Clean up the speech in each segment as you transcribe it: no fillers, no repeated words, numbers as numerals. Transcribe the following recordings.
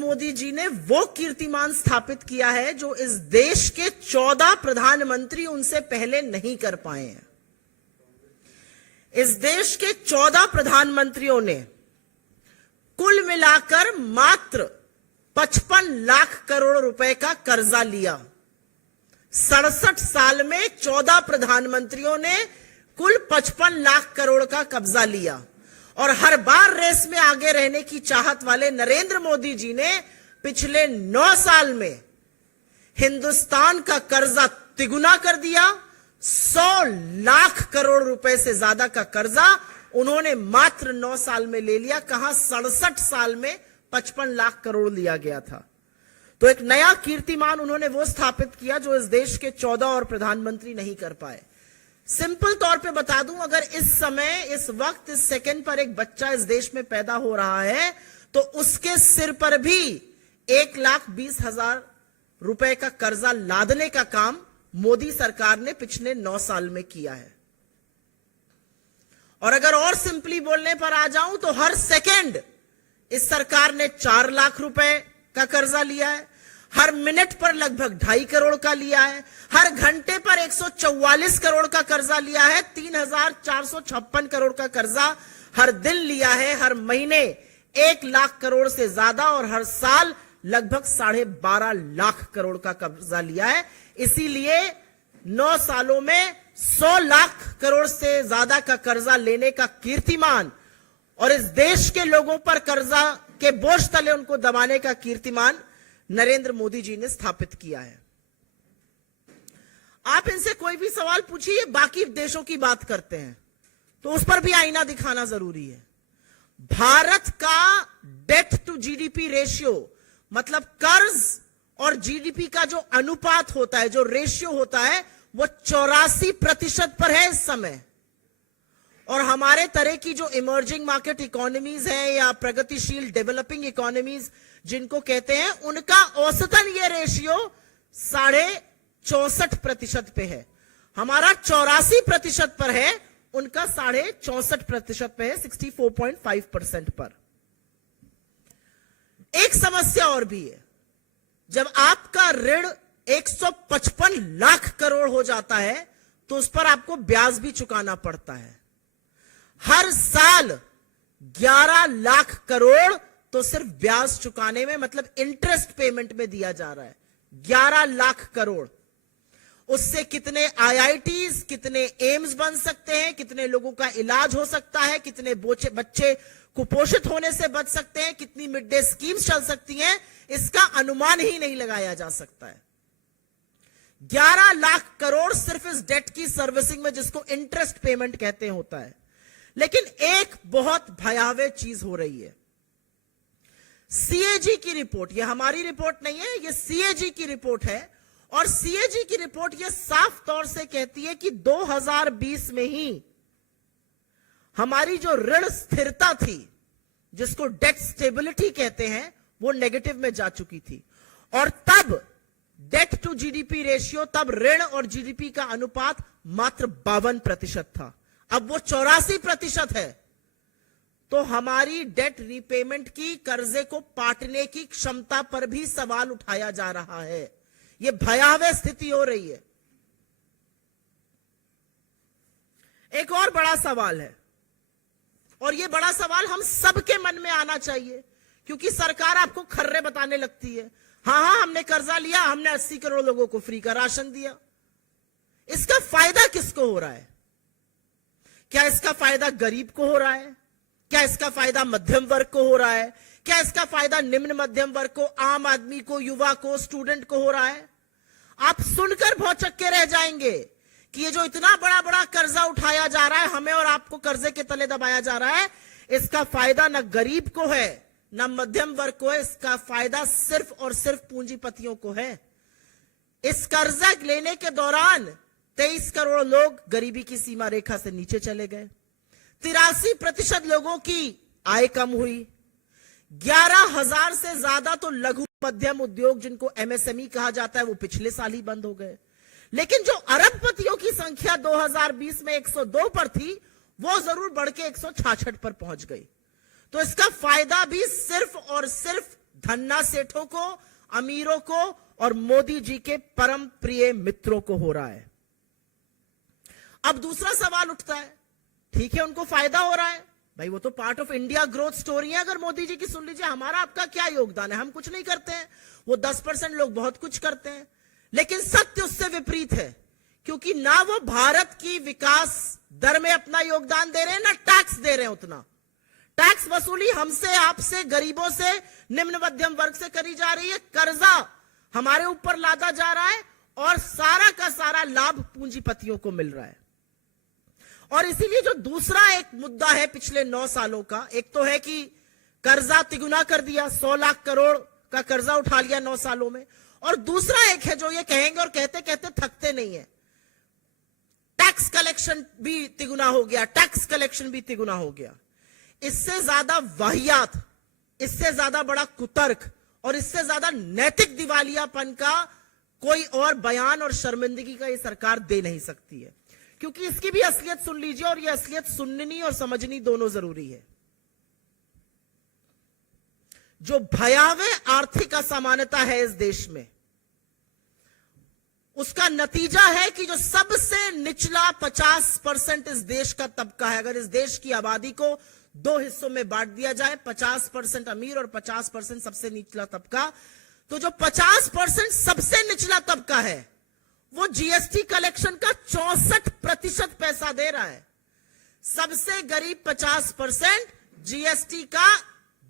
मोदी जी ने वो कीर्तिमान स्थापित किया है जो इस देश के 14 प्रधानमंत्री उनसे पहले नहीं कर पाए हैं। इस देश के 14 प्रधानमंत्रियों ने कुल मिलाकर मात्र 55 लाख करोड़ रुपए का कर्जा लिया। 67 साल में 14 प्रधानमंत्रियों ने कुल 55 लाख करोड़ का कब्जा लिया और हर बार रेस में आगे रहने की चाहत वाले नरेंद्र मोदी जी ने पिछले 9 साल में हिंदुस्तान का कर्जा तिगुना कर दिया। 100 लाख करोड़ रुपए से ज्यादा का कर्जा उन्होंने मात्र 9 साल में ले लिया। कहां 67 साल में 55 लाख करोड़ लिया गया था। तो एक नया कीर्तिमान उन्होंने वो स्थापित किया जो इस देश के 14 और प्रधानमंत्री नहीं कर पाए। सिंपल तौर पे बता दूं, अगर इस समय, इस वक्त, इस सेकंड पर एक बच्चा इस देश में पैदा हो रहा है तो उसके सिर पर भी 1,20,000 रुपए का कर्जा लादने का काम मोदी सरकार ने पिछले 9 साल में किया है। और अगर और सिंपली बोलने पर आ जाऊं तो हर सेकंड इस सरकार ने 4 लाख रुपए का कर्जा लिया है। हर मिनट पर लगभग 2.5 करोड़ का लिया है। हर घंटे पर 144 करोड़ का कर्जा लिया है। 3,456 करोड़ का कर्जा हर दिन लिया है। हर महीने 1 लाख करोड़ से ज्यादा और हर साल लगभग 12.5 लाख करोड़ का कर्जा लिया है। इसीलिए 9 सालों में 100 लाख करोड़ से ज्यादा का कर्जा लेने का कीर्तिमान और इस देश के लोगों पर कर्जा के बोझ तले उनको दबाने का कीर्तिमान नरेंद्र मोदी जी ने स्थापित किया है। आप इनसे कोई भी सवाल पूछिए, बाकी देशों की बात करते हैं तो उस पर भी आईना दिखाना जरूरी है। भारत का डेट टू जीडीपी रेशियो, मतलब कर्ज और जीडीपी का जो अनुपात होता है, जो रेशियो होता है, वो 84% पर है इस समय। और हमारे तरह की जो इमर्जिंग मार्केट इकोनॉमीज हैं या प्रगतिशील डेवलपिंग इकोनॉमीज जिनको कहते हैं, उनका औसतन ये रेशियो 64.5% पे है। हमारा 84% पर है, उनका 64.5% पे है, 64.5% पर। एक समस्या और भी है, जब आपका ऋण 155 लाख करोड़ हो जाता है तो उस पर आपको ब्याज भी चुकाना पड़ता है। हर साल 11 लाख करोड़ तो सिर्फ ब्याज चुकाने में, मतलब इंटरेस्ट पेमेंट में दिया जा रहा है। 11 लाख करोड़। उससे कितने आईआईटीज, कितने एम्स बन सकते हैं, कितने लोगों का इलाज हो सकता है, कितने बच्चे कुपोषित होने से बच सकते हैं, कितनी मिड डे स्कीम्स चल सकती हैं, इसका अनुमान ही नहीं लगाया जा सकता है। 11 लाख करोड़ सिर्फ इस डेट की सर्विसिंग में, जिसको इंटरेस्ट पेमेंट कहते हैं, होता है। लेकिन एक बहुत भयावह चीज हो रही है। सीएजी की रिपोर्ट, यह हमारी रिपोर्ट नहीं है, यह सीएजी की रिपोर्ट है। और सीएजी की रिपोर्ट यह साफ तौर से कहती है कि 2020 में ही हमारी जो ऋण स्थिरता थी, जिसको डेट स्टेबिलिटी कहते हैं, वो नेगेटिव में जा चुकी थी। और तब डेट टू जीडीपी रेशियो, तब ऋण और जीडीपी का अनुपात मात्र 52% था। अब वो 84% है। तो हमारी डेट रीपेमेंट की, कर्जे को पाटने की क्षमता पर भी सवाल उठाया जा रहा है। यह भयावह स्थिति हो रही है। एक और बड़ा सवाल है, और यह बड़ा सवाल हम सबके मन में आना चाहिए, क्योंकि सरकार आपको खर्रे बताने लगती है। हां, हमने कर्जा लिया, हमने 80 करोड़ लोगों को फ्री का राशन दिया। इसका फायदा किसको हो रहा है? क्या इसका फायदा गरीब को हो रहा है? क्या इसका फायदा मध्यम वर्ग को हो रहा है? क्या इसका फायदा निम्न मध्यम वर्ग को, आम आदमी को, युवा को, स्टूडेंट को हो रहा है? आप सुनकर भौचक्के रह जाएंगे कि ये जो इतना बड़ा बड़ा कर्जा उठाया जा रहा है, हमें और आपको कर्जे के तले दबाया जा रहा है, इसका फायदा न गरीब को है, न मध्यम वर्ग को है। इसका फायदा सिर्फ और सिर्फ पूंजीपतियों को है। इस कर्जा लेने के दौरान 23 करोड़ लोग गरीबी की सीमा रेखा से नीचे चले गए। 83% लोगों की आय कम हुई। 11,000 से ज्यादा तो लघु मध्यम उद्योग, जिनको एमएसएमई कहा जाता है, वो पिछले साल ही बंद हो गए। लेकिन जो अरबपतियों की संख्या 2020 में 102 पर थी, वो जरूर बढ़ के 166 पर पहुंच गई। तो इसका फायदा भी सिर्फ और सिर्फ धन्ना सेठों को, अमीरों को और मोदी जी के परम प्रिय मित्रों को हो रहा है। अब दूसरा सवाल उठता है, ठीक है उनको फायदा हो रहा है, भाई वो तो part of India growth story है। अगर मोदी जी की सुन लीजिए, हमारा आपका क्या योगदान है, हम कुछ नहीं करते हैं, वो 10% लोग बहुत कुछ करते हैं। लेकिन सत्य उससे विपरीत है, क्योंकि ना वो भारत की विकास दर में अपना योगदान दे रहे हैं, ना टैक्स दे रहे हैं उतना। टैक्स वसूली हमसे, आपसे, गरीबों से, निम्न मध्यम वर्ग से करी जा रही है, कर्जा हमारे ऊपर लादा जा रहा है और सारा का सारा लाभ पूंजीपतियों को मिल रहा है। और इसीलिए जो दूसरा एक मुद्दा है पिछले 9 सालों का, एक तो है कि कर्जा तिगुना कर दिया, 100 लाख करोड़ का कर्जा उठा लिया 9 सालों में, और दूसरा एक है जो ये कहेंगे और कहते कहते थकते नहीं है, टैक्स कलेक्शन भी तिगुना हो गया, टैक्स कलेक्शन भी तिगुना हो गया। इससे ज्यादा वाहियात, इससे ज्यादा बड़ा कुतर्क और इससे ज्यादा नैतिक दिवालियापन का कोई और बयान और शर्मिंदगी का ये सरकार दे नहीं सकती है, क्योंकि इसकी भी असलियत सुन लीजिए, और ये असलियत सुननी और समझनी दोनों जरूरी है। जो भयावह आर्थिक असमानता है इस देश में, उसका नतीजा है कि जो सबसे निचला 50% इस देश का तबका है, अगर इस देश की आबादी को 2 हिस्सों में बांट दिया जाए, 50% अमीर और 50% सबसे निचला तबका, तो जो 50% सबसे निचला तबका है वो जीएसटी कलेक्शन का 64% पैसा दे रहा है। सबसे गरीब 50% जीएसटी का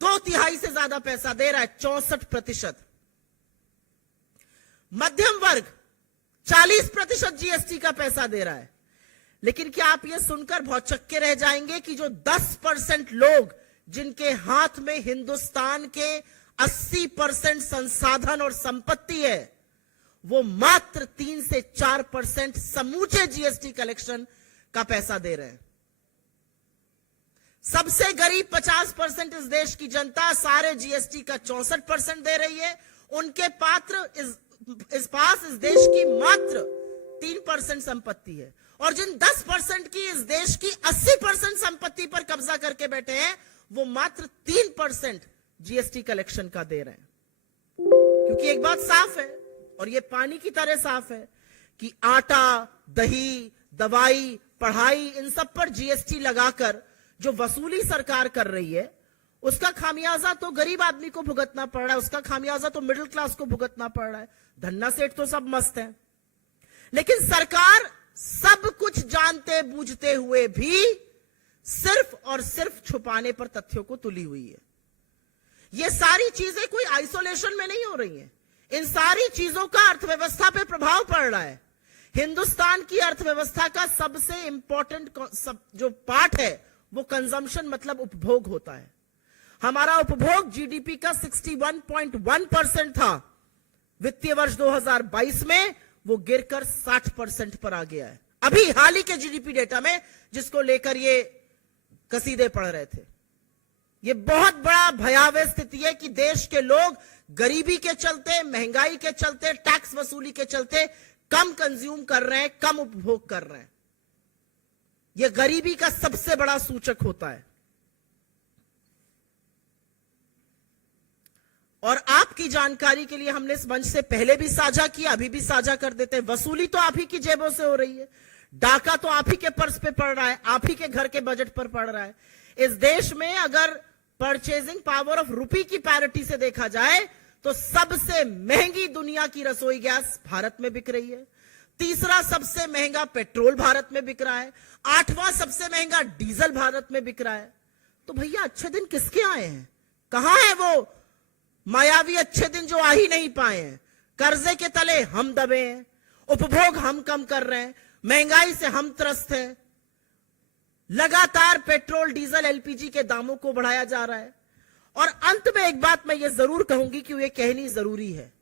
2/3 से ज्यादा पैसा दे रहा है, 64%। मध्यम वर्ग 40% जीएसटी का पैसा दे रहा है। लेकिन क्या आप यह सुनकर भौचक्के रह जाएंगे कि जो 10% लोग जिनके हाथ में हिंदुस्तान के 80% संसाधन और संपत्ति है, वो मात्र 3 से 4% समूचे जीएसटी कलेक्शन का पैसा दे रहे हैं। सबसे गरीब 50% इस देश की जनता सारे जीएसटी का 64% दे रही है। उनके पास इस देश की मात्र 3% संपत्ति है, और जिन 10% की इस देश की 80% संपत्ति पर कब्जा करके बैठे हैं, वो मात्र 3% जीएसटी कलेक्शन का दे रहे हैं। क्योंकि एक बात साफ है, और ये पानी की तरह साफ है, कि आटा, दही, दवाई, पढ़ाई, इन सब पर जीएसटी लगाकर जो वसूली सरकार कर रही है, उसका खामियाजा तो गरीब आदमी को भुगतना पड़ रहा है, उसका खामियाजा तो मिडिल क्लास को भुगतना पड़ रहा है। धन्ना सेठ तो सब मस्त है, लेकिन सरकार सब कुछ जानते बूझते हुए भी सिर्फ और सिर्फ छुपाने पर तथ्यों को तुली हुई है। ये सारी चीजें कोई आइसोलेशन में नहीं हो रही हैं। इन सारी चीजों का अर्थव्यवस्था पे प्रभाव पड़ रहा है। हिंदुस्तान की अर्थव्यवस्था का सबसे इंपॉर्टेंट जो पार्ट है वो कंजम्पशन, मतलब उपभोग होता है। हमारा उपभोग जीडीपी का 61.1% था वित्तीय वर्ष 2022 में, वो गिरकर 60% पर आ गया है अभी हाल ही के जीडीपी डेटा में, जिसको लेकर ये कसीदे पढ़ रहे थे। ये बहुत बड़ा भयावह स्थिति है कि देश के लोग गरीबी के चलते, महंगाई के चलते, टैक्स वसूली के चलते कम कंज्यूम कर रहे हैं, कम उपभोग कर रहे हैं। यह गरीबी का सबसे बड़ा सूचक होता है। और आपकी जानकारी के लिए हमने इस मंच से पहले भी साझा किया, अभी भी साझा कर देते हैं, वसूली तो आप ही की जेबों से हो रही है, डाका तो आप ही के पर्स पे पड़ रहा है, आप ही के घर के बजट पर पड़ रहा है। इस देश में अगर परचेजिंग पावर ऑफ रुपी की पैरिटी से देखा जाए तो सबसे महंगी दुनिया की रसोई गैस भारत में बिक रही है, तीसरा सबसे महंगा पेट्रोल भारत में बिक रहा है, 8वां सबसे महंगा डीजल भारत में बिक रहा है। तो भैया अच्छे दिन किसके आए हैं? कहां है वो मायावी अच्छे दिन जो आ ही नहीं पाए हैं? कर्जे के तले हम दबे हैं, उपभोग हम कम कर रहे हैं, महंगाई से हम त्रस्त हैं, लगातार पेट्रोल, डीजल, एलपीजी के दामों को बढ़ाया जा रहा है। और अंत में एक बात मैं ये जरूर कहूंगी कि ये कहनी जरूरी है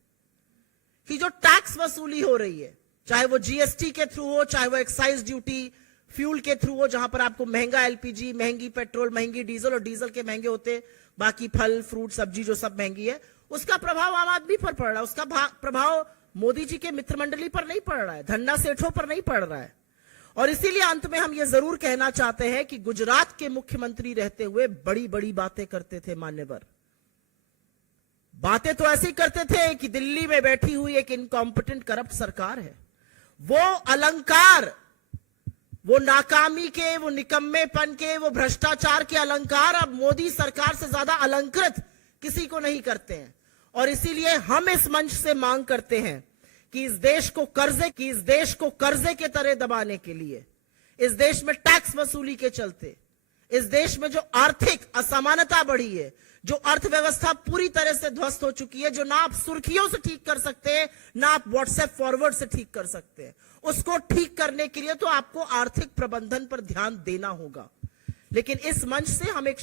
कि जो टैक्स वसूली हो रही है, चाहे वो जीएसटी के थ्रू हो, चाहे वो एक्साइज ड्यूटी, फ्यूल के थ्रू हो, जहां पर आपको महंगा एलपीजी, महंगी पेट्रोल, महंगी डीजल, और डीजल के महंगे होते बाकी फल, फ्रूट, सब्जी जो सब महंगी है, उसका प्रभाव आम आदमी पर पड़ रहा है। उसका प्रभाव मोदी जी के मित्रमंडली पर नहीं पड़ रहा है, धन्ना सेठों पर नहीं पड़ रहा है। और इसीलिए अंत में हम ये जरूर कहना चाहते हैं कि गुजरात के मुख्यमंत्री रहते हुए बड़ी बड़ी बातें करते थे मान्यवर, बातें तो ऐसी करते थे कि दिल्ली में बैठी हुई एक इनकॉम्पिटेंट करप्ट सरकार है। वो अलंकार, वो नाकामी के, वो निकम्मेपन के, वो भ्रष्टाचार के अलंकार अब मोदी सरकार से ज्यादा अलंकृत किसी को नहीं करते हैं। और इसीलिए हम इस मंच से मांग करते हैं कि इस देश को कर्जे के तरह दबाने के लिए, इस देश में टैक्स वसूली के चलते, इस देश में जो आर्थिक असमानता बढ़ी है, जो अर्थव्यवस्था पूरी तरह से ध्वस्त हो चुकी है, जो ना आप सुर्खियों से ठीक कर सकते हैं, ना आप व्हाट्सएप फॉरवर्ड से ठीक कर सकते हैं, उसको ठीक करने के लिए तो आपको आर्थिक प्रबंधन पर ध्यान देना होगा। लेकिन इस मंच से हम एक